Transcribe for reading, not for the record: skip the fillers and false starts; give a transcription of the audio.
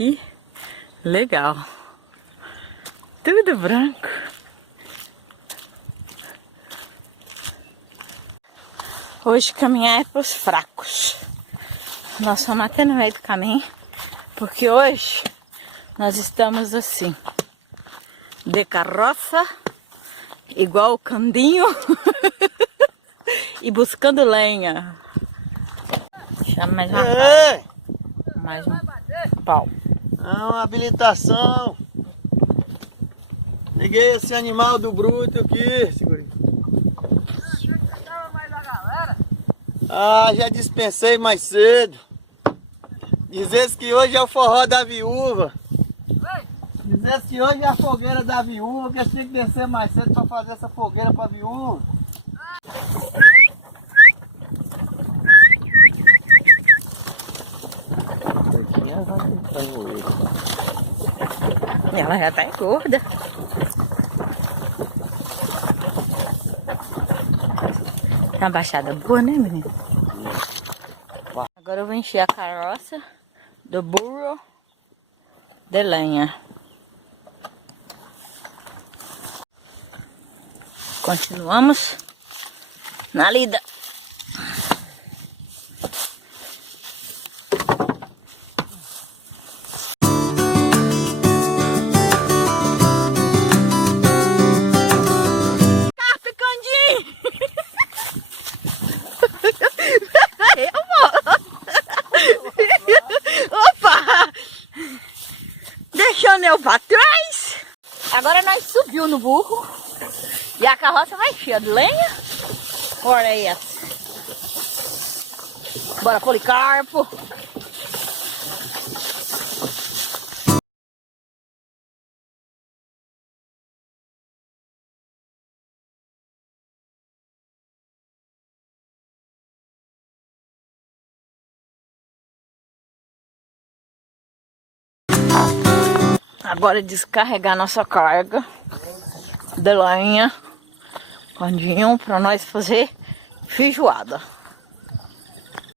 aqui. Legal. Tudo branco. Hoje caminhar é para os fracos. Nós vamos até no meio do caminho, porque hoje nós estamos assim, de carroça, igual o Candinho, e buscando lenha. Chama mais uma pau. Mais um pau. É uma habilitação. Peguei esse animal do bruto aqui. Segura aí. Ah, já dispensei mais cedo. Dizesse que hoje é o forró da viúva. Dizesse que hoje é a fogueira da viúva, que eu tinha que descer mais cedo para fazer essa fogueira para a viúva. Ela já tá gorda. Tá uma baixada boa, né, menino? Agora eu vou encher a carroça do burro de lenha. Continuamos na lida. Opa! Deixando eu pra trás. Agora nós subiu no burro. E a carroça vai cheia de lenha. Olha essa. Bora, Policarpo. Agora descarregar nossa carga de lenha, Candinho, para nós fazer feijoada.